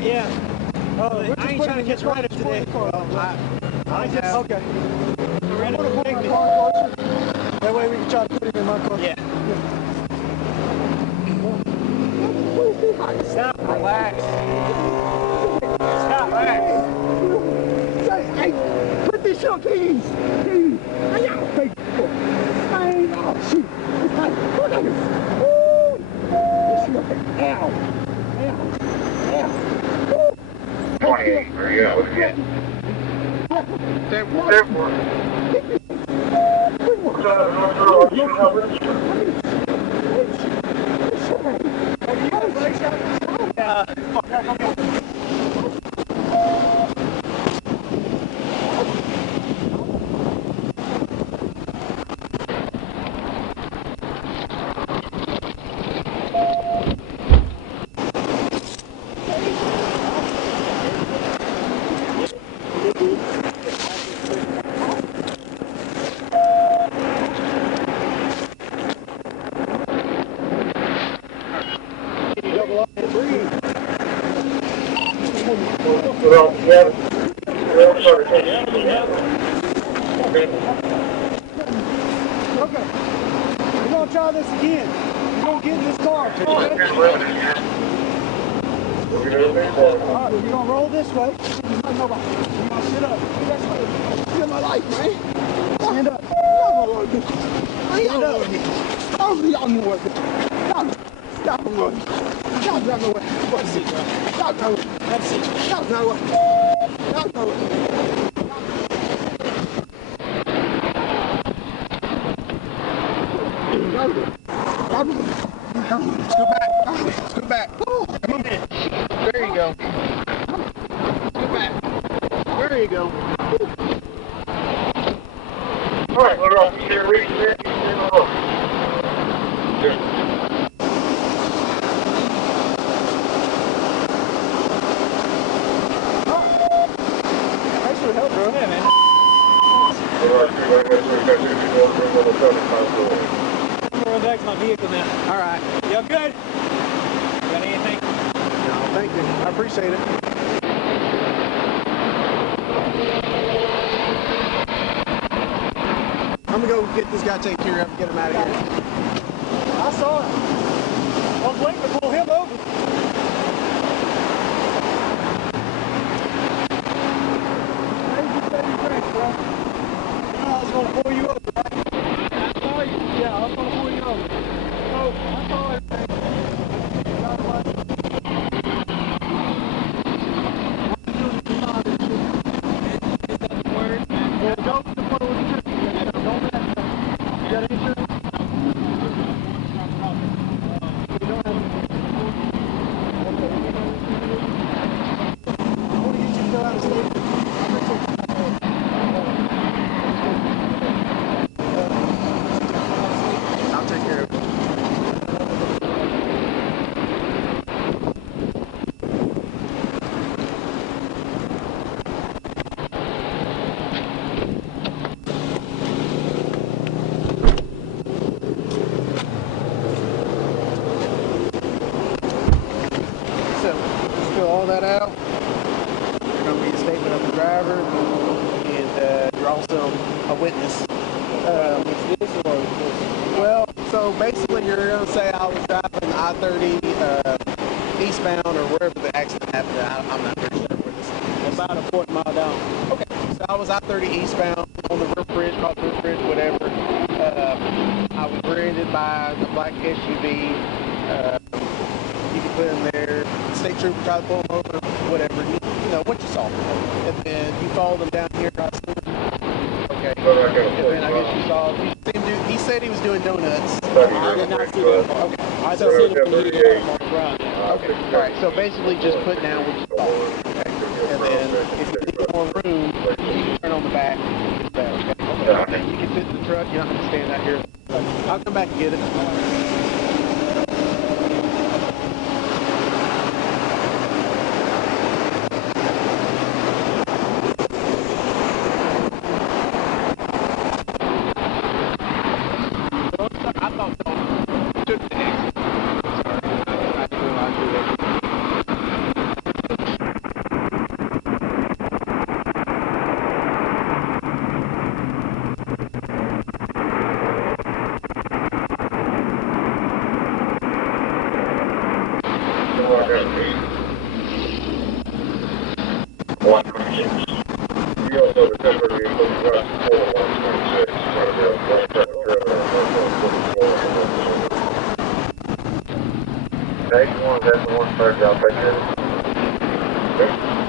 Yeah. I ain't trying to catch right up today. I just... Okay. I'm going to put my car closer. That way we can try to put him in my car. Yeah. Stop, relax. Stop, relax. Hey, put this on, please. Please. Hey, oh, shoot. Hey, look at this. Ooh. Ow. Ow. Ow. 28, there you go, again. That Okay. We're going to try this again. We're going to get in this car. Okay? Alright, you're going to roll this way. You're going to sit up. This way. Feel my life, man. Stand up. Stand up. Y'all know what. Y'all know what. Y'all know what. What's it, bro? Y'all know what. That's it. Y'all know what. Y'all know what. Let's go back. Let's go back. Come on. There you go. Let's go back. There you go. All right, we're off. You're reaching there. Thanks for the help, bro. Yeah, man. I'm going back to my vehicle now. All right. Y'all good? Got anything? No, thank you. I appreciate it. I'm gonna go get this guy taken care of and get him out of here. I saw it. I was waiting to pull him over. Hey, you said you crashed, bro. I was going to pull you over, right? I saw you. Yeah, I was going to pull you over. Oh, I saw it. I'll take care of it. So, just fill all that out. You're going to be a statement of the driver, and you're also a witness. Well, so basically you're going to say I was driving I-30 eastbound or wherever the accident happened. I'm not very sure where this is. About a 40 mile down. Okay, so I was I-30 eastbound on the roof bridge, called roof bridge, whatever. I was rear-ended by a black SUV. You can put in there, state trooper tried to pull them over, whatever, you know, what you saw. And then you followed them down here, I assume. Okay. And then I guess you saw, he said he was doing donuts. I did not see that. Okay. I just seen it when he did it on the ground. Okay. All right. So basically, just put down what you saw. Okay. And then if you need more room, you can turn on the back. Okay. You can fit in the truck. You don't have to stand out here. I'll come back and get it. I thought so. Took the exit. Sorry. I didn't realize you were there. 126. You also have a temporary vehicle across 126. Trying to be a one truck trailer on 144. 81, that's the one car drop right there. Okay.